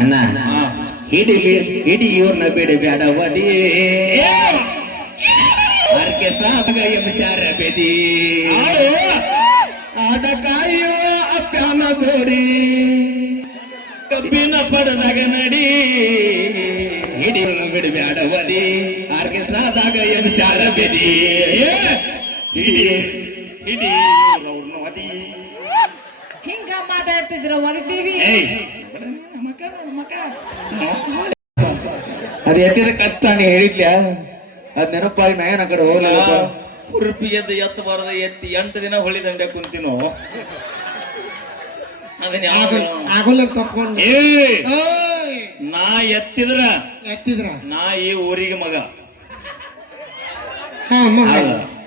ಅಣ್ಣ ಹಿಡಿ ಇವ್ರನ್ನ ಬಿಡಿ ಬ್ಯಾಡವದಿ ಆರ್ಕೆಸ್ಟ್ರಾ ಎಂಬಾರ ಬೆದಿ ಆಟ ಕಾಯುವ ಅಪ್ಯಾನ ಜೋಡಿ ಕಬ್ಬಿನ ಪಡದಾಗ ನಡಿ ಹಿಡಿ ಬಿಡಿ ಬ್ಯಾಡವದಿ ಆರ್ಕೆಸ್ಟ್ರಾದಾಗ ಎಂಬಾರ ಬೆದಿ ಹಿಡಿ ಅವ್ರನ್ನ ವದಿ ಹಿಂಗ ಮಾತಾಡ್ತಿದ್ರ ಒಲಿತೀವಿ. ಅದ್ ಎತ್ತಿದ ಕಷ್ಟ ನೀ ಹೇಳಿದ್ಯಾ ಅದ್ ನೆನಪಾಗಿ ನಾ ಏನ್ ಆ ಕಡೆ ಹೋಗ್ಲಿಲ್ಲ. ಉಡುಪಿ ಎದ್ದು ಎತ್ತಬಾರದ ಎತ್ತಿ 8 ದಿನ ಹೊಳಿ ದಂಡೆ ಕುಂತಿನೋ ಅದನ್ನ ಆಗೋಲ್ಲ ತಪ್ಕೊಂಡು ನಾ ಎತ್ತಿದ್ರ ನಾ ಈ ಊರಿಗೆ ಮಗ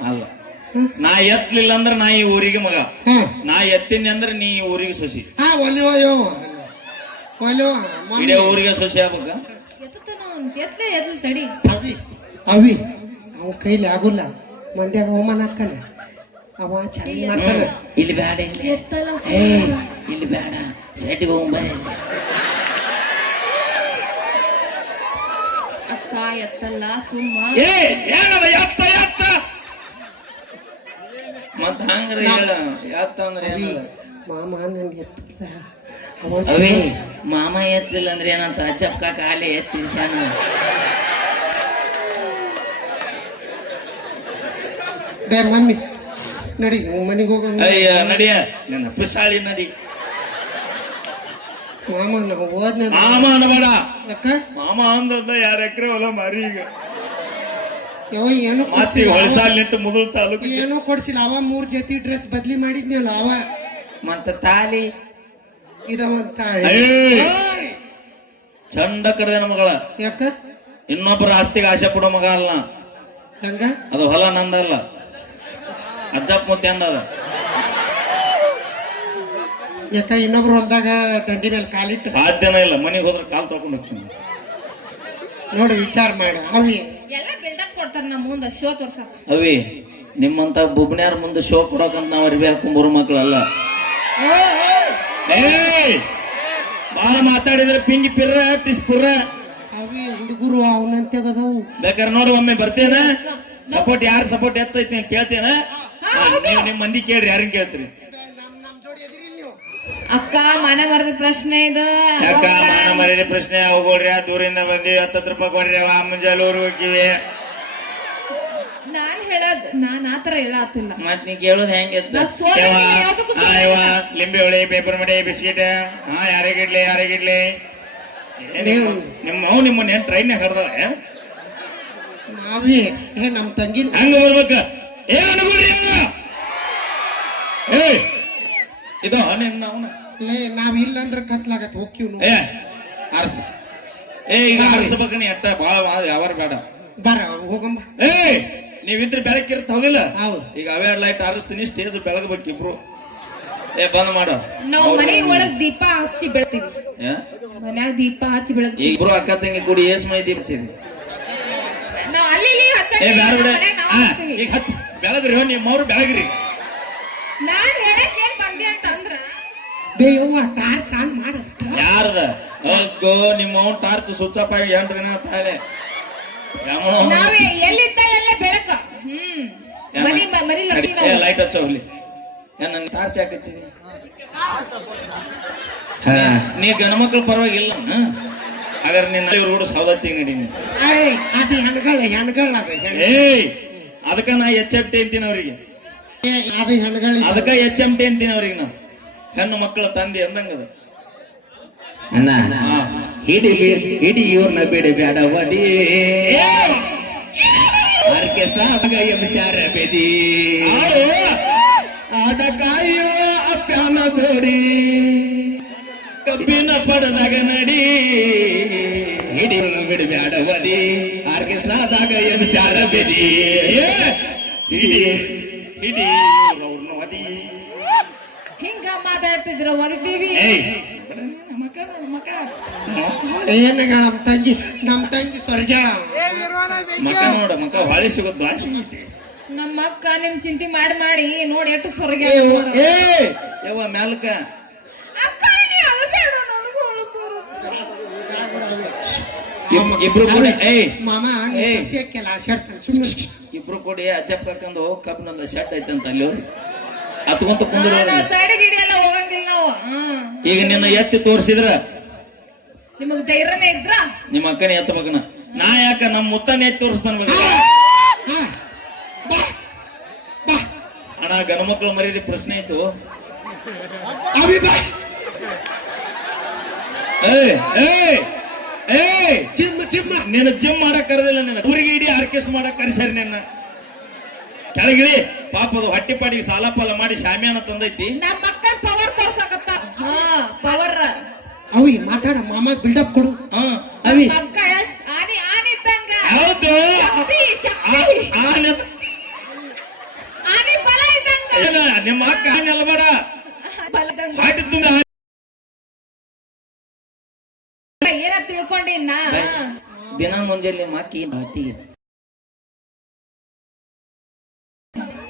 ಅಲ್ಲ ನಾ ಎತ್ತಲಿಲ್ಲ ಅಂದ್ರ ನಾ ಈ ಊರಿಗೆ ಮಗ ನಾ ಎತ್ತಿನಿ ಅಂದ್ರ ನೀ ಈ ಊರಿಗೆ ಸೊಸಿ ಇಡೇ ಊರಿಗೆ ಸೊಸಿ ಆಗ್ಬೇಕ ತಡಿ ಅವಿ ಅವ ಕೈಲಿ ಆಗುಲ್ಲ ಮಂದ್ಯಾಗ ಅವಮಾನ ಹಾಕಲ್ಲ ಅವ ಚೆನ್ನಾಗಿ ಮಾಡ್ತಾನ. ಇಲ್ಲಿ ಬೇಡ ಇಲ್ಲಿ ಬೇಡ ಸೈಟಿಗೆ ಹೋಗ್ಬಾರ ಅಕ್ಕ ಎತ್ತಲ್ಲ ಸುಮ್ಮ ಮತ್ತ ಹಂಗ್ರ ಹೇಳ ಯಾತ ಅಂದ್ರ ಮಾಮ ನನ್ಗೆ ಎತ್ತಿಲ್ಲ ಅವೇ ಮಾಮ ಎತ್ತಿಲ್ಲ ಅಂದ್ರೆ ಏನಂತ ಅಜ್ಜಪ್ಪ ಕಾಲೇ ಎತ್ತಿಲ್ಸಾನ. ಬೇ ಮಮ್ಮಿ ನಡಿ ಮನೆಗೆ ಹೋಗ. ಅಯ್ಯ ನಡಿಯ ನನ್ನ ಪಿಸಾಳಿ ನಡಿ. ಮಾಮ ನಾವು ಹೋದ್ನ ಮಾಮ ಅನ್ನಬೇಡ ಅಕ್ಕ ಮಾಮ ಅಂದ 2 ಎಕರೆ ಹೊಲ ಮಾರಿ ಈಗ ಯಾವ ಏನು ಮತ್ತೆ ಹೊಳಸಾಲ್ ನಿಂತು ಮುದುಲ್ ತಾಲೂಕು ಏನೋ ಕೊಡ್ಸಿಲ್ಲ. ಅವ 3 ಜೊತೆ ಡ್ರೆಸ್ ಬದ್ಲಿ ಮಾಡಿದ್ನಲ್ಲ ಅವ ಮತ್ತ ತಾಲಿ ಇದ ಒಂದ್ ತಾಳಿ ಚಂಡ ಕಡ್ದೇನ ಮಗಳ ಯಾಕ ಇನ್ನೊಬ್ಬರ ಆಸ್ತಿಗೆ ಆಸೆ ಪಡೋ ಮಗ ಅಲ್ಲ. ಹಂಗ ಅದು ಹೊಲ ನಂದಲ್ಲ ಅಜ್ಜಪ್ಪ ಮುತ್ತೆ ಅಂದದ. ಯಾಕ ಇನ್ನೊಬ್ರು ಹೊಲ್ದಾಗ ದಂಡಿ ಮೇಲೆ ಕಾಲಿತ್ತು ಸಾಧ್ಯನೇ ಇಲ್ಲ. ಮನೆಗೆ ಹೋದ್ರೆ ಕಾಲ್ ತಗೊಂಡು ಹೋಗ್ತೀನಿ ನೋಡಿ ವಿಚಾರ ಮಾಡ. ಅವಿ ಎಲ್ಲ ಬಿಲ್ಡಪ್ ಕೊಡ್ತಾರ ನಮ್ಮ ಮುಂದ ಶೋ ತೋರ್ಸಕ್. ಅವಿ ನಿಮ್ಮಂತ ಬುಬ್ನ್ಯಾರ ಮುಂದೆ ಶೋ ಕೊಡಕಂತ ನಾವ್ ಅರಿವಿ ಹಾಕೊಂಬರು ಮಕ್ಕಳಲ್ಲ. ಬಾಳ ಮಾತಾಡಿದ್ರೆ ಪಿಂಗಿ ಪಿರ್ರ ಟಿಸ್ಪುರ್ರ ಅವಿ ಹುಡುಗರು ಅವನಂತೆಗದವು. ಬೇಕಾದ್ರೆ ನೋಡು ಒಮ್ಮೆ ಬರ್ತೇನ ಸಪೋರ್ಟ್ ಯಾರು ಸಪೋರ್ಟ್ ಹೆಚ್ಚೈತಿ ಅಂತ ಕೇಳ್ತೇನ. ನಿಮ್ ಮಂದಿ ಕೇಳ್ರಿ ಯಾರನ್ನ ಕೇಳ್ತೀರಿ. ಅಕ್ಕ ಮನೆ ಮರದ ಪ್ರಶ್ನೆ ಇದು. ಯಾಕ ಮಾನ ಮರ್ಯಾದೆ ಪ್ರಶ್ನೆ ಹೋಗೋಳ್ರಿ ದೂರಿಂದ ಬಂದಿ 10 ರೂಪಾಯಿ ಕೊಡ್ರಿ ಅವ ಮುಂಜಾನೆ ಊರು ಹೋಗಿವಿ. ನಾನ್ ಆತರ ಹೇಳತ್ತಿಲ್ಲ. ಮತ್ ನೀ ಕೇಳೋದ್ ಹೆಂಗಿತ್ತ ಲಿಂಬೆ ಹೊಳಿ ಪೇಪರ್ ಮಡಿ ಬಿಸ್ಕಿಟ್ ಯಾರಿಗಿಡ್ಲಿ ನಿಮ್ಮನ್ನ ಏನ್ ಟ್ರೈನ್ ಹರ್ದ ನಾವೇ ನಮ್ ತಂಗಿ ಹಂಗ ಬರ್ಬೇಕ. ಇದು ನಾವ್ ಇಲ್ಲ ಅಂದ್ರೆ ಕತ್ಲಾಗತ್ ಹೋಗ್ತೀವಿ. ಈಗ ಹರ್ಸ್ಬೇಕ ನೀ ಅಟ್ಟ ಬಾಳ ಯಾವಾರ ಬೇಡ ಬರ ಹೋಗಂಬ. ನೀವಿದ್ರೆ ಬೆಳಕಿರ್ತ ಹೋಗಿಲ್ಲ. ಹೌದು ಈಗ ಅವೇ ಲೈಟ್ ಹಾರಿಸ್ತೀನಿ ಸ್ಟೇಜ್ ಬೆಳಗ್ಬೇಕು ಇಬ್ರು. ಬಂದ್ ಮಾಡ. ನಾವ್ ಮನೆ ಒಳಗ್ ದೀಪ ಹಚ್ಚಿ ಬೆಳ್ತೀವಿ. ಮನ್ಯಾಗ ದೀಪ ಹಚ್ಚಿ ಬೆಳಗ್ತೀವಿ. ಇಬ್ರು ಅಕ್ಕ ತಂಗಿ ಕೂಡಿ ಏಸ್ ಮೈ ದೀಪ ಹಚ್ಚಿರಿ. ನಾವ್ ಅಲ್ಲಿ ಈಗ ಬೆಳಗ್ರಿ ನಿಮ್ಮವ್ರು ಬೆಳಗ್ರಿ. ನಾನ್ ಹೇಳಕ್ ಏನ್ ಬಂದೆ ಅಂತಂದ್ರ ಬೇಯವ್ವ ಟಾರ್ಚ್ ಆನ್ ಮಾಡ. ಯಾರದ ಅಕ್ಕೋ ನಿಮ್ಮವ್ ಟಾರ್ಚ್ ಸ್ವಿಚ್ ಆಫ್ ಆಗಿ 8 ದಿನ ತಾಳೆ ನಾವ್ ಎಲ್ಲಿದ್ದ ಎಲ್ಲ ಬೆಳಕ. ಮನಿ ಲಕ್ಷ್ಮಿ ಲೈಟ್ ಹಚ್ಚ ಹೋಗ್ಲಿ. ನನ್ ಟಾರ್ಚ್ ಹಾಕಚ್ಚಿದಿ ನೀ ಗಣಮಕ್ಳು ಪರವಾಗಿಲ್ಲ. ಹಾಗಾದ್ರೆ ನಿನ್ನ ಇವ್ರು ಕೂಡ ಸೌದತ್ತಿ ನಡಿ. ಅದು ಹೆಣ್ಗಳ ಅದಕ್ಕ ನಾ HFT ಅಂತೀನಿ ಅವ್ರಿಗೆ. ಅದು ಹೆಣ್ಗಳ ಅದಕ್ಕ HMT ಅಂತೀನಿ ಅವ್ರಿಗೆ. ನಾ ಹೆಣ್ಣು ಮಕ್ಕಳ ತಂದೆ ಅಂದಂಗದ. ಅಣ್ಣ ಹಿಡಿ ಇವ್ರನ್ನ ಬಿಡಿ ಬ್ಯಾಡವದಿ ಆರ್ಕೆಸ್ಟ್ರಾ ಎಂಬಾರ ಬೆದಿ ಆಟ ಕಾಯುವ ಅಪ್ಯಾನ ಜೋಡಿ ಕಬ್ಬಿನ ಪಡದಾಗ ನಡಿ ಹಿಡಿ ಬಿಡಿ ಬ್ಯಾಡವದಿ ಆರ್ಕೆಸ್ಟ್ರಾದಾಗ ಎಂಬಾರ ಬೆದಿ ಹಿಡಿ ಅವ್ರನ್ನ ವದಿ. ಹಿಂಗ ಮಾತಾಡ್ತಿದ್ರ ಒಲಿತೀವಿ. ಏನ ನಮ್ ತಂಗಿ ಸ್ವರ್ಗ್ಯಾಳ ಮಕ ನೋಡ ಮಕ ಹೊಳಿ ಸಿಗುತ್ತೆ ಆಸೆ. ನಮ್ಮ ಅಕ್ಕ ನಿಮ್ ಚಿಂತೆ ಮಾಡಿ ನೋಡಿ ಎಷ್ಟು ಸ್ವರ್ಗ. ಯವ್ವ ಮ್ಯಾಲ್ಕ ಅಕ್ಕ ನನಗೂ ಇಬ್ರು ಕೂಡ ಏಯ್ ಮಾಮ ಏಯ್. ಸಸ್ಯಕ್ಕೆಲ್ಲ ಆಶಾಡ್ತಾನೆ ಸುಮ್ಮನೆ ಇಬ್ರು ಕೂಡಿ ಅಜ್ಜಪ್ಪ ಕಾಕಂದು ಕಬ್ಬಿನಲ್ಲ ಶೆಡ್ ಐತಂತ ಅಲ್ಲಿ ಹತ್ಕೊಂತ ಕುಂದ್ರ ನಾವು ಸೈಡ್ ಗಿಡಿ ಎಲ್ಲ ಹೋಗಂಗಿಲ್ಲ ನಾವು ಈಗ ನಿನ್ನ ಎತ್ತಿ ತೋರಿಸಿದ್ರ ನಿಮಗ್ ಧೈರ್ಯನೇ ಇದ್ರ ನಿಮ್ಮ ಅಕ್ಕನ ಎತ್ತಬೇಕನ ನಾ ಯಾಕ ನಮ್ಮ ಮುತ್ತನ ಎತ್ತಿ ತೋರಿಸ್ತಾನ ಅಣ್ಣ ಗಣ ಮಕ್ಕಳು ಮರ್ಯಾದೆ ಪ್ರಶ್ನೆ ಇತ್ತು ಅವಿ ಬಾ ಏಯ್ ಏಯ್ ಏಯ್ ಚಿಮ್ಮ ಚಿಮ್ಮ ನಿನ್ನ ಜಿಮ್ ಮಾಡಕ್ ಕರೆದಿಲ್ಲ ನಿನ್ನ ಊರಿಗೆ ಇಡೀ ಆರ್ಕೆಸ್ಟ್ ಮಾಡಕ್ ಕರೆಸ್ಯಾರ ನಿನ್ನ ಕೆಳಗಿಳಿ ಪಾಪ ಅದು ಹೊಟ್ಟೆ ಪಾಡಿಗೆ ಸಾಲ ಪಾಲ ಮಾಡಿ ಶಾಮಿಯಾನ ತಂದೈತಿ ನಮ್ಮ ಅಕ್ಕನ ಪವರ್ ತೋರ್ಸಕತ್ತ ಪವರ್ ಅವಿ ಮಾತಾಡ ಮಾಮ ಬಿಲ್ಡಪ್ ಕೊಡು ಹಾ ಅವಿ ಮಕ್ಕ ಆನಿ ಆನಿ ಇದ್ದಂಗ ಹೌದು ಶಕ್ತಿ ಶಕ್ತಿ ಆನಿ ಬಲ ಇದ್ದಂಗ ಏನ ನಿಮ್ಮ ಅಕ್ಕ ಹಣ್ಣೆಲ್ಲ ಬೇಡ ಬಲದಂಗ ಹಾಟಿ ತುಂಬ ಏನ ತಿಳ್ಕೊಂಡಿನ ದಿನ ಮುಂಜಾನೆ ಮಾಕಿ ಬಾಟಿಗೆ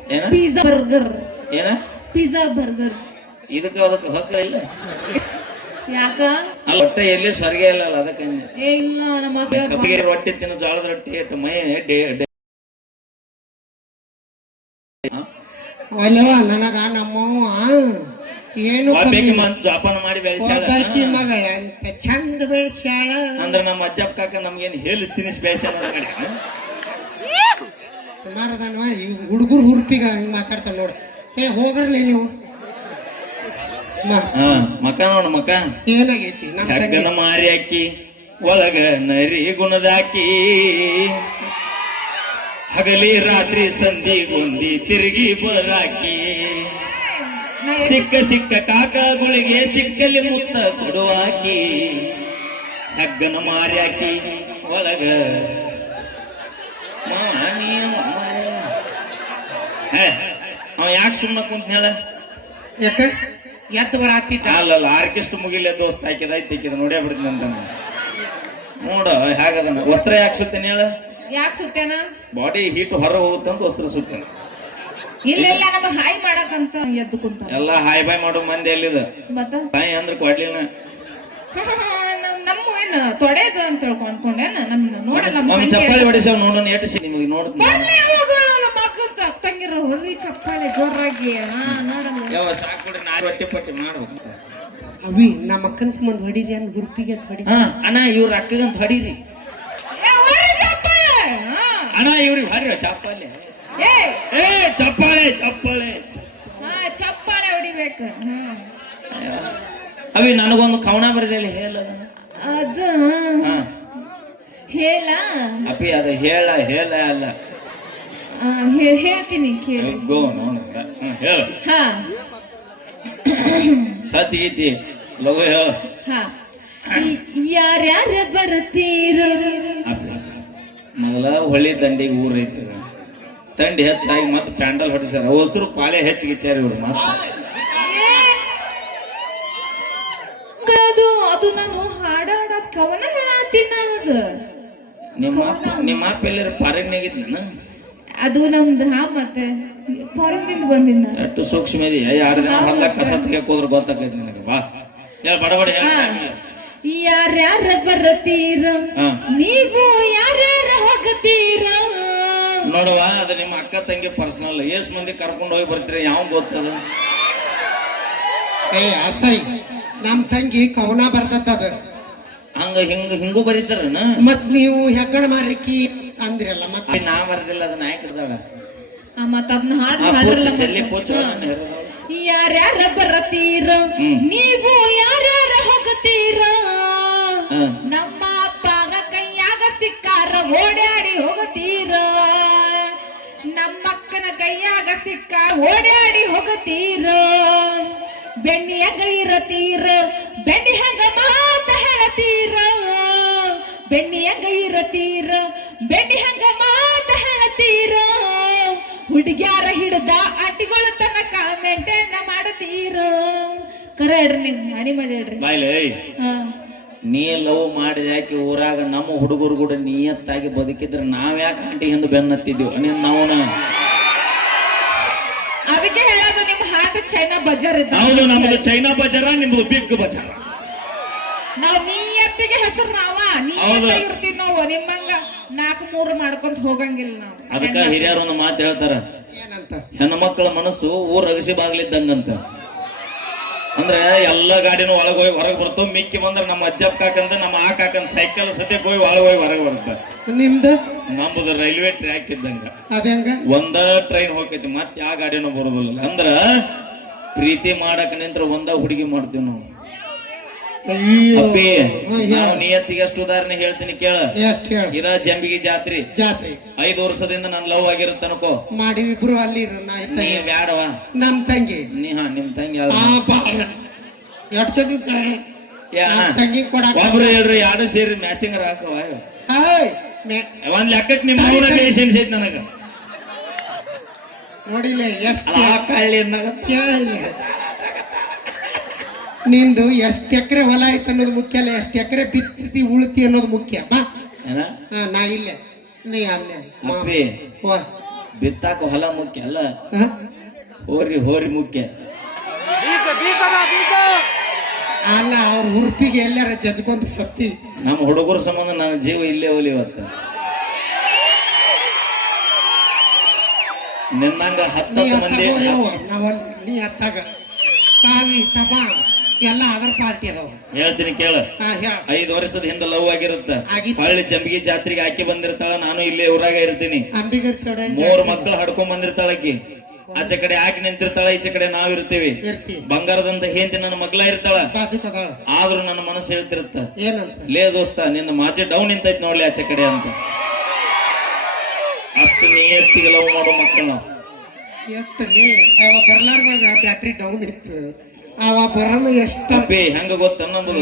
ಏನ ಪಿಜ್ಜಾ ಬರ್ಗರ್ ಏನ ಪಿಜ್ಜಾ ಬರ್ಗರ್ ಇದಕ್ಕೆ ಅದಕ್ಕೆ ಹಕ್ಕ ಇಲ್ಲ ಯಾಕ ಅಲ್ಲ ಹೊಟ್ಟೆ ಎಲ್ಲಿ ಸರ್ಗೆ ಇಲ್ಲ ಅದಕ್ಕೆ ಏ ಇಲ್ಲ ನಮ್ಮ ಕಬ್ಬಿಗೆ ರೊಟ್ಟಿ ತಿನ್ನು ಜೋಳದ ರೊಟ್ಟಿ ಇಟ್ಟು ಮೈ ಅಲ್ಲವ ನನಗ ನಮ್ಮವ್ವ ಏನು ಒಬ್ಬಾಕಿ ಜೋಪಾನ ಮಾಡಿ ಬೆಳೆಸ್ಯಾಳ ಒಬ್ಬಾಕಿ ಮಗಳ ಅಂತ ಚಂದ ಬೆಳೆಸ್ಯಾಳ ಅಂದ್ರ ನಮ್ಮ ಅಜ್ಜಪ್ಪ ಕಾಕ ನಮ್ಗೇನ್ ಹೇಳಿ ಸಿನಿಸ್ ಬೇಷನ್ ಸುಮಾರದನ್ವ ಈ ಹುಡುಗರು ಹುರುಪಿಗ ಹಿಂಗ್ ಮಾತಾಡ್ತಾನ ನೋಡ್ರಿ ಏ ಹೋಗ್ರಲಿ ನೀವು ಹಾ ಮಕ ನೋಡ ಮಕ ಏನಾಗೈತಿ ನಮ್ಮ ಹೆಗ್ಗನ ಮಾರಿ ಹಾಕಿ ಒಳಗ ನರಿ ಗುಣದಾಕಿ ಹಗಲಿ ರಾತ್ರಿ ಸಂಧಿ ಗೊಂದಿ ತಿರುಗಿ ಬರಾಕಿ ಸಿಕ್ಕ ಸಿಕ್ಕ ಕಾಕಗಳಿಗೆ ಸಿಕ್ಕಲಿ ಮುತ್ತ ಕೊಡುವಾಕಿ ಹೆಗ್ಗನ ಮಾರಿ ಹಾಕಿ ಒಳಗ ಅವ ಯಾಕೆ ಸುಮ್ಮನೆ ಕುಂತ ಹೇಳ ಯಾಕ ಎದ್ದು ಬರಾತಿದ್ದ ಅಲ್ಲಲ್ಲ ಆರ್ಕೆಸ್ಟ್ ಮುಗಿಲೆ ದೋಸ್ತ ಹಾಕಿದ ಐತಿಕ್ಕಿದ ನೋಡೇ ಬಿಡ್ತೀನಿ ಅಂತ ನೋಡ ಹೇಗದನ ವಸ್ತ್ರ ಯಾಕೆ ಸುತ್ತೇನೆ ಹೇಳ ಯಾಕೆ ಸುತ್ತೇನ ಬಾಡಿ ಹೀಟ್ ಹೊರ ಹೋಗುತ್ತಂತ ವಸ್ತ್ರ ಸುತ್ತೇನೆ ಇಲ್ಲ ಇಲ್ಲ ನಮಗ್ ಹಾಯ್ ಮಾಡಕಂತ ಎದ್ದು ಕುಂತ ಎಲ್ಲಾ ಹಾಯ್ ಬಾಯ್ ಮಾಡೋ ಮಂದಿ ಎಲ್ಲಿದ ಮತ್ತ ತಾಯಿ ಅಂದ್ರೆ ಕೊಡ್ಲಿನ ನಮ್ಮ ಏನ ತೊಡೆದ ಅಂತ ತಿಳ್ಕೊಂಡ್ಕೊಂಡೇನ ನಮ್ಮ ನೋಡಲ್ಲ ಒಮ್ಮೆ ಚಪ್ಪಾಳಿ ಹೊಡಿಸವ್ ನೋಡೋಣ ಎಟ್ಟಿಸಿ ನಿಮಗೆ ನೋಡ್ತೀನಿ ಮಕ್ಕ ತಂಗಿರೋ ಹೊರಿ ಚಪ್ಪಾಳೆ ಜೋರಾಗಿ ನೋಡಲ್ಲ ಯಾವ ಸಾಕು ಕೊಡಿ ನಾ ಹೊಟ್ಟೆ ಪಟ್ಟಿ ಮಾಡ್ಬೇಕು ಅವಿ ನಮ್ಮ ಅಕ್ಕನ ಸಂಬಂಧ ಹೊಡಿರಿ ಅಂದ್ ಹುರುಪಿಗೆ ಹೊಡಿ ಹಾ ಅಣ್ಣ ಇವ್ರ ಅಕ್ಕಗಂತ ಹೊಡೀರಿ ಏ ಹೊರಿ ಚಪ್ಪಾಳೆ ಅಣ್ಣ ಇವ್ರಿಗೆ ಹರಿ ಚಪ್ಪಾಳೆ ಏ ಏ ಚಪ್ಪಾಳೆ ಚಪ್ಪಾಳೆ ಚಪ್ಪಾಳೆ ಹೊಡಿಬೇಕು ಅವಿ ನನಗೊಂದು ಕವನ ಬರೆದಲ್ಲಿ ಹೇಳದನ್ನ ಅದು ಹಾ ಹೇಳ ಅಪ್ಪಿ ಅದು ಹೇಳ ಹೇಳ ಅಲ್ಲ ಹೇಳ್ತೀನಿ ಕೇಳಿ ಗೋ ನೋಡ ಹೇಳ ಹಾ ಸತಿ ಗೀತಿ ಲಗು ಹೇಳ ಹಾ ಯಾರ್ಯಾರ ಬರ್ತೀರ ಮೊದಲ ಹೊಳ್ಳಿ ದಂಡಿಗೆ ಊರ್ ಐತಿ ತಂಡಿ ಹೆಚ್ಚಾಗಿ ಮತ್ತೆ ಪ್ಯಾಂಡಲ್ ಹೊಡಿಸ್ಯಾರ ಹೊಸರು ಪಾಳೆ ಹೆಚ್ಚಿಗಿಚ್ಚಾರ ಇವ್ರು ಮತ್ತೆ ಅದು ನಾನು ಹಾಡಾಡೋದ್ ಕವನ ಹೇಳತ್ತೀನಿ ಅದು ನಿಮ್ಮ ಅಪ್ಪ ಎಲ್ಲರ ಪಾರಿನಾಗಿದ್ನ ಅದು ನಮ್ದು ಹಾ ಮತ್ತೆ ಫಾರಿನ್ದಿಂದ ಬಂದಿದ್ದ ಎಷ್ಟು ಸೂಕ್ಷ್ಮ ಇದೆ 2 ದಿನ ಹೊಲ ಕಸ ತೆಗಿಯಕ್ ಹೋದ್ರೆ ಗೊತ್ತಾಗೈತಿ ನನಗೆ ಬಾ ಹೇಳ ಬಡಬಡಿ ಯಾರ್ಯಾರ ಬರ್ತೀರ ನೀವು ಯಾರ್ಯಾರ ಹೋಗ್ತೀರ ನೋಡುವ ಅದು ನಿಮ್ಮ ಅಕ್ಕ ತಂಗಿ ಪರ್ಸನಲ್ ಎಷ್ಟ್ ಮಂದಿ ಕರ್ಕೊಂಡು ಹೋಗಿ ಬರ್ತೀರಿ ಯಾವ ಗೊತ್ತದ ಏ ಅಸೈ ನಮ್ ತಂಗಿ ಕವನ ಬರ್ದತ್ತದ ಹಂಗ ಹಿಂಗೂ ಬರೀತಾರನ ಮತ್ ನೀವು ಹೆಗ್ಗಣ ಮಾರಿಕಿ ಅಂದ್ರಲ್ಲ ಮತ್ ನಾ ಬರ್ದಿಲ್ಲ ಅದನ್ನ ನಾಯಕರ್ದಾಳ ಮತ್ತ ಅದನ್ನ ಹಾಡು ಜಲ್ಲಿ ಪೂಚ ಯಾರ್ಯಾರ ಬರ್ತೀರ ನೀವು ಯಾರ್ಯಾರ ಹೋಗ್ತೀರ ನಮ್ಮ ಅಪ್ಪಗ ಕೈಯಾಗ ಸಿಕ್ಕಾರ ಓಡಾಡಿ ಹೋಗತೀರ ನಮ್ಮಕ್ಕನ ಕೈಯಾಗ ಸಿಕ್ಕ ಓಡಾಡಿ ಹೋಗತೀರ ಬೆಣ್ಣಿಯಾಗ ಇರತೀರ ಬೆಣ್ಣಿ ಹಂಗ ಮಾತ ಹೇಳತೀರ ಬೆಣ್ಣಿಯಾಗ ಇರತೀರ ಬೆಣ್ಣಿ ಹಂಗ ಮಾತ ಹೇಳತೀರ ಹುಡುಗ್ಯಾರ ಹಿಡ್ದ ಅಡ್ಡಿಗಳ ತನಕ ಮೇಂಟೈನ್ ಮಾಡತೀರ ಕರೆ ಹೇಳ್ರಿ ನೀವು ಮಾಡಿ ಮಾಡಿ ಹೇಳ್ರಿ ಬಾಯ್ಲೆ ನೀ ಲವ್ ಮಾಡಿದ ಯಾಕೆ ಊರಾಗ ನಮ್ಮ ಹುಡುಗರು ಕೂಡ ನಿಯತ್ತಾಗಿ ಬದುಕಿದ್ರೆ ನಾವ್ ಯಾಕೆ ಆಂಟಿ ಹಿಂದೆ ಬೆನ್ನತ್ತಿದ್ವಿ ನೀನ್ ನಾವನ ಅದಕ್ಕೆ ಹೇಳೋದು ನಿಮ್ ಹಾರ್ಟ್ ಚೈನಾ ಬಜಾರ್ ಇದ್ದ ಹೌದು ನಮ್ದು ಚೈನಾ ಬಜಾರ ನಿಮ್ದು ಬಿಗ್ ಬಜಾರ ನಾವು ನಿಯತ್ತಿಗೆ ಮನೆಗೆ ಹೆಸರು ನಾವ ಇರ್ತೀವಿ ನಾವು ನಿಮ್ಮಂಗ 4-3 ಮಾಡ್ಕೊಂತ ಹೋಗಂಗಿಲ್ಲ ನಾವು. ಅದಕ್ಕ ಹಿರಿಯರು ಒಂದು ಮಾತು ಹೇಳ್ತಾರ, ಏನಂತ? ಹೆಣ್ಣು ಮಕ್ಕಳ ಮನಸ್ಸು ಊರ್ ಅಗಸಿ ಬಾಗ್ಲಿದ್ದಂಗಂತ. ಅಂದ್ರೆ ಎಲ್ಲಾ ಗಾಡಿನೂ ಒಳಗೆ ಹೋಗಿ ಹೊರಗೆ ಬರ್ತಾವ. ಮಿಕ್ಕಿ ಬಂದ್ರೆ ನಮ್ಮ ಅಜ್ಜಪ್ಪ ಕಾಕಂದ ನಮ್ಮ ಆ ಕಾಕಂದ ಸೈಕಲ್ ಸದ್ಯಕ್ಕೆ ಹೋಗಿ ಒಳಗೆ ಹೋಗಿ ಹೊರಗೆ ಬರುತ್ತೆ. ನಿಮ್ದು ನಮ್ಮದು ರೈಲ್ವೆ ಟ್ರ್ಯಾಕ್ ಇದ್ದಂಗ ಅದಂಗ ಒಂದ ಟ್ರೈನ್ ಹೋಗ್ತೈತಿ, ಮತ್ತೆ ಯಾವ ಗಾಡಿನೂ ಬರೋದಿಲ್ಲ. ಅಂದ್ರ ಪ್ರೀತಿ ಮಾಡಕ್ ನಿಂತ್ರ ಒಂದ ಹುಡುಗಿ ಮಾಡ್ತೀವಿ ನಾವು. ಅಪ್ಪಿ, ನಾವು ನಿಯತ್ತಿಗೆ ಎಷ್ಟು ಉದಾಹರಣೆ ಹೇಳ್ತೀನಿ ಕೇಳ. ಎಷ್ಟು ಹೇಳ? ಇದ ಜಂಬಿಗಿ ಜಾತ್ರಿ 5 ವರ್ಷದಿಂದ ನನ್ ಲವ್ ಆಗಿರುತ್ತೆ ಅನ್ಕೋ. ಮಾಡಿ ಇಬ್ರು ಅಲ್ಲಿ ನೀ ಬ್ಯಾಡವಾ? ನಮ್ ತಂಗಿ ನಿಮ್ ತಂಗಿ ಎಷ್ಟು ಚಂದ ತಂಗಿ ಕೊಡಾಕ ಒಬ್ರು ಹೇಳ್ರಿ, ಯಾರು ಸೇರಿ ಮ್ಯಾಚಿಂಗ್ ಹಾಕವ. ಒಂದ್ ಲೆಕ್ಕಕ್ಕೆ ನಿಮ್ಮ ಐತಿ ನನಗ ನೋಡಿಲ್ಲ ಎಷ್ಟು ಕಳ್ಳಿ ಕೇಳಿಲ್ಲ. ನಿಂದು ಎಷ್ಟು ಎಕರೆ ಹೊಲ ಐತೆ ಅನ್ನೋದು ಮುಖ್ಯ ಅಲ್ಲ, ಎಷ್ಟು ಎಕರೆ ಬಿತ್ತಿ ಉಳ್ತಿ ಅನ್ನೋದು ಮುಖ್ಯ. ಬಾ ನಾ ಇಲ್ಲೇ ನೀ ಅಲ್ಲೇ. ಅಪ್ಪಿ, ಬಿತ್ತಾಕ ಹೊಲ ಮುಖ್ಯ ಅಲ್ಲ, ಹೋರಿ ಮುಖ್ಯ ಅಲ್ಲ. ಅವ್ರ ಉರುಪಿಗೆ ಎಲ್ಲಾರ ಜಜ್ಕೊಂಡ್ ಸತ್ತಿ. ನಮ್ಮ ಹುಡುಗರ ಸಂಬಂಧ ನನ್ನ ಜೀವ ಇಲ್ಲೇ ಹೋಲಿ ಇವತ್ತು. ನಿನ್ನಂಗ 10 ಮಂದಿ ನೀ ಅತ್ತಾಗ ತಾವಿ ತಬಾ ಎಲ್ಲ ಅದರ ಪಾರ್ಟಿ ಅದಾವ. ಹೇಳ್ತೀನಿ ಕೇಳ. 5 ವರ್ಷದ ಹಿಂದೆ ಲವ್ ಆಗಿರುತ್ತ. ಹಳ್ಳಿ ಜಂಬಿಗಿ ಜಾತ್ರೆಗೆ ಹಾಕಿ ಬಂದಿರ್ತಾಳ, ನಾನು ಇಲ್ಲೇ ಊರಾಗ ಇರ್ತೀನಿ. 3 ಮಕ್ಕಳು ಹಡ್ಕೊಂಡ್ ಬಂದಿರ್ತಾಳಕಿ. ಆಚೆ ಕಡೆ ಹಾಕಿ ನಿಂತಿರ್ತಾಳ, ಈಚೆ ಕಡೆ ನಾವ್ ಇರ್ತೀವಿ. ಬಂಗಾರದಂತ ಹೇಂತಿ ನನ್ನ ಮಗ್ಲ ಇರ್ತಾಳ. ಆದ್ರೂ ನನ್ನ ಮನಸ್ಸು ಹೇಳ್ತಿರುತ್ತ, ಲೇ ದೋಸ್ತ ನಿನ್ನ ಮಾಚೆ ಡೌನ್ ನಿಂತೈತಿ ನೋಡ್ಲಿ ಆಚೆ ಕಡೆ ಅಂತ. ಅಷ್ಟು ನಿಯತ್ತಿಗೆ ಲವ್ ಮಾಡೋ ಮಕ್ಕಳು ನಾವು. ಬರ್ಲಾರ್ದಾಗ ಬ್ಯಾಟ್ರಿ ಡೌನ್ ಇತ್ತು, ಅವ ಬರೋಣ ಎಷ್ಟು ಹೆಂಗ ಗೊತ್ತ ನಮ್ದು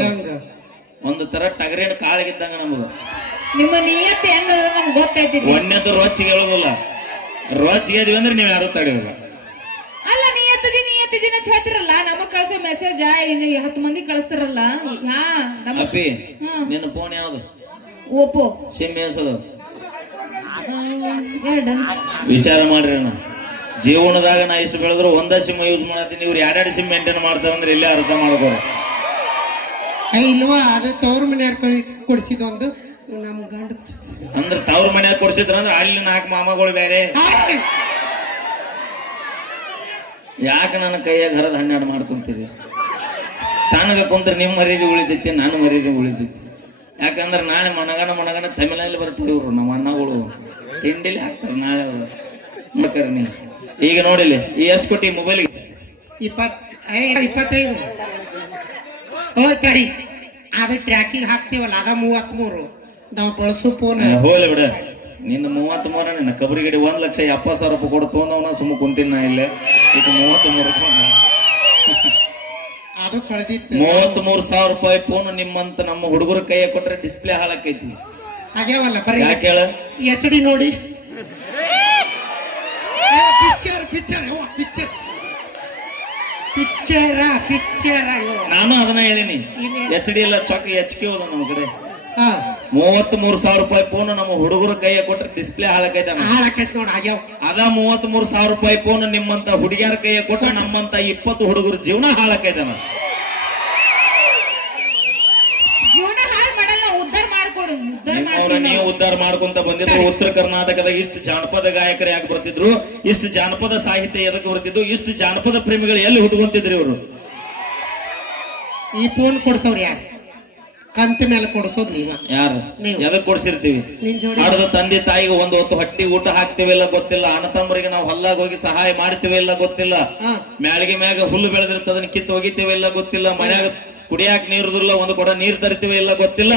ಒಂದು ತರ ಟಗರಿನ ಕಾಳಗಿದ್ದಂಗ ನಮ್ದು. ನಿಮ್ಮ ನಿಯತ್ತು ಹೆಂಗ ನಮ್ಗೆ ಗೊತ್ತೈತಿ. ಒಂದೇದು ರೋಚಿಗೆ ಹೇಳುದಿಲ್ಲ, ರೋಚಿಗೆ ಇದೀವಿ ಅಂದ್ರೆ ನೀವ್ ಯಾರು ತಡೆಯಲ್ಲ. ಅಲ್ಲ ನಿಯತ್ತಿನ ಅಂತ ಹೇಳ್ತಿರಲ್ಲ, ನಮಗ್ ಕಳ್ಸೋ ಮೆಸೇಜ್ 10 ಮಂದಿ ಕಳಿಸ್ತಾರಲ್ಲ. ಅಪ್ಪಿ, ನಿನ್ನ ಫೋನ್ ಯಾವ್ದು? ಓಪೋ. ಸಿಮ್ ಎಸದ? 2. ವಿಚಾರ ಮಾಡ್ರಿ ಅಣ್ಣ, ಜೀವನದಾಗ ನಾ ಇಷ್ಟು ಬೆಳೆದ್ರು ಒಂದ ಸಿಮ್ ಯೂಸ್ ಮಾಡತ್ತೀನಿ. ಇವ್ರು 2 ಸಿಮ್ ಮೇಂಟೈನ್ ಮಾಡ್ತಾರಂದ್ರೆ ಇಲ್ಲೇ ಅರ್ಥ ಮಾಡ್ಕೋ. ಇಲ್ವಾ, ಅದು ತವ್ರ ಮನೆಯವ್ರ ಕೊಡಿಸಿದೊಂದು ನಮ್ ಗಂಡ ಅಂದ್ರೆ ತವ್ರ ಮನೆಯಾಗ ಕೊಡ್ಸಿದ್ರ ಅಂದ್ರೆ ಅಲ್ಲಿ 4 ಮಾಮಗಳು ಬೇರೆ. ಯಾಕೆ ನನ್ನ ಕೈಯಾಗ ಹರದ 12 ಮಾಡ್ಕೊಂತೀರಿ? ತನಗ ಕುಂತ್ರೆ ನಿಮ್ ಮರ್ಯಾದೆ ಉಳಿದೈತಿ, ನಾನು ಮರ್ಯಾದೆ ಉಳಿದೈತಿ. ಯಾಕಂದ್ರೆ ನಾಳೆ ಮನಗಣ ತಮಿಳಲ್ಲಿ ಬರ್ತೀವಿ. ಇವ್ರು ನಮ್ಮ ಅಣ್ಣಗಳು ತಿಂಡಿಲಿ ಹಾಕ್ತಾರೆ ನಾಳೆ ಅವರು ನೋಡ್ಕರಿ. ನೀವು ಈಗ ನೋಡಿಲಿ ಈ ಎಷ್ಟು ಕೊಟ್ಟಿ ಮೊಬೈಲ್ಗೆ? 25. ತಡಿ, ಅದ ಟ್ರ್ಯಾಕಿಂಗ್ ಹಾಕ್ತಿವಲ್ಲ ಅದ 33. ನಾವು ಬಳಸೋ ಫೋನ್ ಹೋಗ್ಲಿ ಬಿಡ. ನಿನ್ನ 33 ನಿನ್ನ ಕಬರಿಗಡಿ 1,70,000 ರೂಪಾಯಿ ಕೊಡು ತೊಗೊಂಡವನ ಸುಮ್ಮ ಕುಂತೀನಿ ನಾ ಇಲ್ಲೇ. ಈಗ 33 ರೂಪಾಯಿ ಅದು ಕಳೆದಿತ್ತು. 33,000 ರೂಪಾಯಿ ಫೋನ್ ನಿಮ್ಮಂತ ನಮ್ಮ ಹುಡುಗರ ಕೈಯ ಕೊಟ್ರೆ ಡಿಸ್ಪ್ಲೇ ಹಾಳಾಕೈತಿ. ಹಾಗೇವಲ್ಲ, ಬರೀ ಯಾಕೆ ಹೇಳ? HD ನೋಡಿ. ಪಿಕ್ಚರ್ ನಾನು ಅದನ್ನ ಹೇಳಿನಿ. HD ಎಲ್ಲ ಚೊಕ್ಕ HK ಹೋದ ನಮ್ಮ ಕಡೆ. 33,000 ರೂಪಾಯಿ ಫೋನ್ ನಮ್ಮ ಹುಡುಗರ ಕೈಯ ಕೊಟ್ರೆ ಡಿಸ್ಪ್ಲೇ ಹಾಳಾಕೈತ ನೋಡ. ಅದ 33,000 ರೂಪಾಯಿ ಫೋನ್ ನಿಮ್ಮಂತ ಹುಡುಗಿಯರ ಕೈಯ ಕೊಟ್ರೆ ನಮ್ಮಂತ 20 ಹುಡುಗರ ಜೀವನ ಹಾಳಾಕೈತನ. ಜೀವನ ಹಾಳು ಮಾಡಲ್ಲ, ಉದ್ಧಾರ ಮಾಡ್ಕೊಡು. ನೀವು ಉದ್ಧಾರ ಮಾಡ್ಕೊಂತ ಬಂದಿದ್ರು. ಉತ್ತರ ಕರ್ನಾಟಕದ ಇಷ್ಟು ಜಾನಪದ ಗಾಯಕರು ಯಾಕೆ ಬರ್ತಿದ್ರು? ಇಷ್ಟು ಜಾನಪದ ಸಾಹಿತ್ಯ ಎದಕ್ಕೆ ಬರ್ತಿದ್ರು? ಇಷ್ಟು ಜಾನಪದ ಪ್ರೇಮಿಗಳು ಎಲ್ಲಿ ಹುಟ್ಕೊಂತಿದ್ರು ಇವರು? ಈ ಫೋನ್ ಕೊಡ್ಸವ್ರು ಯಾರು? ಕಂತ ಮೇಲೆ ಕೊಡ್ಸೋದು ನೀವ. ಯಾರು? ಎದಕ್ ಕೊಡ್ಸಿರ್ತೀವಿ? ಆಡದ ತಂದೆ ತಾಯಿಗೆ ಒಂದು ಹೊತ್ತು ಹೊಟ್ಟಿ ಊಟ ಹಾಕ್ತಿವಿ ಇಲ್ಲ ಗೊತ್ತಿಲ್ಲ. ಅಣ್ಣ ತಮ್ಮರಿಗೆ ನಾವು ಹೊಲ್ಲಾಗ ಹೋಗಿ ಸಹಾಯ ಮಾಡ್ತೀವಿ ಇಲ್ಲ ಗೊತ್ತಿಲ್ಲ. ಮ್ಯಾಳಿಗೆ ಮ್ಯಾಗ ಹುಲ್ಲು ಬೆಳೆದಿರ್ತದನ್ನ ಕಿತ್ತು ಹೋಗಿತೀವಿ ಇಲ್ಲ ಗೊತ್ತಿಲ್ಲ. ಮನ್ಯಾಗ ಕುಡಿಯಾಕ ನೀರುದಿಲ್ಲ, ಒಂದು ಕೊಡ ನೀರ್ ತರಿತೀವಿ ಇಲ್ಲ ಗೊತ್ತಿಲ್ಲ.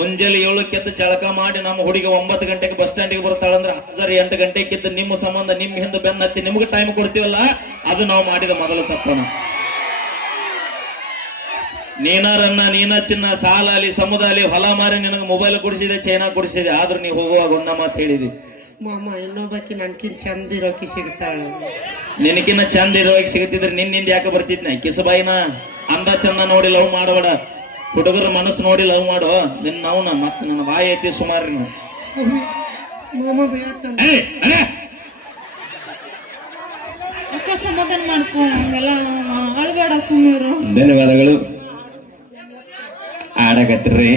ಮುಂಜಾನೆ 7ಕ್ಕೆ ಎದ್ದು ಜಳಕ ಮಾಡಿ ನಮ್ಮ ಹುಡುಗಿ 9 ಗಂಟೆಗೆ ಬಸ್ ಸ್ಟ್ಯಾಂಡಿಗೆ ಬರ್ತಾಳಂದ್ರೆ 8 ಗಂಟೆಗೆ ಎದ್ದು ನಿಮ್ಮ ಸಂಬಂಧ ನಿಮ್ ಹಿಂದೆ ಬೆನ್ನ ಹತ್ತಿ ನಿಮ್ಗೆ ಟೈಮ್ ಕೊಡ್ತೀವಲ್ಲ, ಅದು ನಾವು ಮಾಡಿದ ಮೊದಲ ತಪ್ಪನ. ನೀನ ಚಿನ್ನ ಸಾಲ ಅಲ್ಲಿ ಸಮುದಾಯ ಹೊಲ ಮಾರಿ ನಿನಗೆ ಮೊಬೈಲ್ ಕೊಡಿಸಿದೆ, ಚೈನಾ ಕೊಡಿಸಿದೆ. ಆದ್ರೂ ನೀವು ಹೋಗುವಾಗ ಒಂದ ಮಾತು ಹೇಳಿದಿ, ಮಾಮ ಇನ್ನೊಬ್ಬಕಿ ನನ್ಕಿನ್ ಚಂದ ಇರೋಕಿ ಸಿಗ್ತಾಳೆ. ನಿನಕಿನ್ನ ಚಂದ ಇರೋಕಿ ಸಿಗುತ್ತಿದ್ರೆ ನಿನ್ನಿಂದ ಯಾಕೆ ಬರ್ತಿದ್ನ? ಕಿಸಬಾಯಿನ ಅಂದ ಚಂದ ನೋಡಿ ಲವ್ ಮಾಡಬೇಡ, ಹುಡುಗರ ಮನಸ್ಸು ನೋಡಿ ಲವ್ ಮಾಡೋ. ನಿನ್ನ ನಾವ್ನ ಮತ್ತೆ ನನ್ನ ಬಾಯಿ ಐತಿ ಸುಮಾರಿನ. ಸಮಾಧಾನ ಮಾಡ್ಕೊ, ಹಂಗೆಲ್ಲ ಅಳ್ಬೇಡ ಸುಮ್ಮೀರು. ಧನ್ಯವಾದಗಳು. ಆಡಕತ್ರಿ.